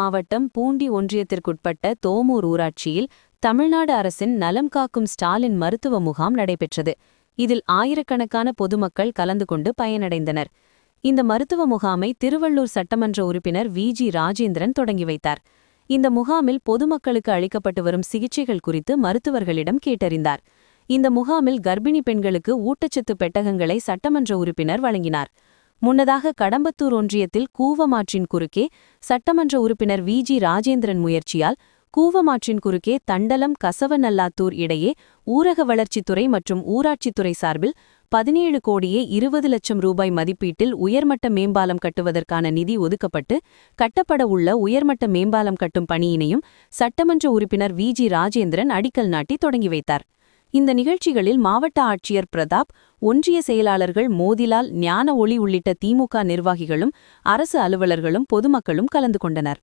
மாவட்டம் பூண்டி ஒன்றியத்திற்குட்பட்ட தோமூர் ஊராட்சியில் தமிழ்நாடு அரசின் நலம் காக்கும் ஸ்டாலின் மருத்துவ முகாம் நடைபெற்றது. இதில் ஆயிரக்கணக்கான பொதுமக்கள் கலந்து கொண்டு பயனடைந்தனர். இந்த மருத்துவ முகாமை திருவள்ளூர் சட்டமன்ற உறுப்பினர் வி.ஜி. ராஜேந்திரன் தொடங்கி வைத்தார். இந்த முகாமில் பொதுமக்களுக்கு அளிக்கப்பட்டு வரும் சிகிச்சைகள் குறித்து மருத்துவர்களிடம் கேட்டறிந்தார். இந்த முகாமில் கர்ப்பிணி பெண்களுக்கு ஊட்டச்சத்து பெட்டகங்களை சட்டமன்ற உறுப்பினர் வழங்கினார். முன்னதாக கடம்பத்தூர் ஒன்றியத்தில் கூவமாற்றின் குறுக்கே சட்டமன்ற உறுப்பினர் வி.ஜி. ராஜேந்திரன் முயற்சியால் கூவமாற்றின் குறுக்கே தண்டலம் கசவநல்லாத்தூர் இடையே ஊரக வளர்ச்சித்துறை மற்றும் ஊராட்சித்துறை சார்பில் 17 கோடியே 20 லட்சம் ரூபாய் மதிப்பீட்டில் உயர்மட்ட மேம்பாலம் கட்டுவதற்கான நிதி ஒதுக்கப்பட்டு கட்டப்பட உள்ள உயர்மட்ட மேம்பாலம் கட்டும் பணியினையும் சட்டமன்ற உறுப்பினர் வி.ஜி. ராஜேந்திரன் அடிக்கல் நாட்டி தொடங்கி வைத்தார். இந்த நிகழ்ச்சிகளில் மாவட்ட ஆட்சியர் பிரதாப், ஒன்றிய செயலாளர்கள் மோதிலால், ஞான ஒளி உள்ளிட்ட திமுக நிர்வாகிகளும் அரசு அலுவலர்களும் பொதுமக்களும் கலந்து கொண்டனர்.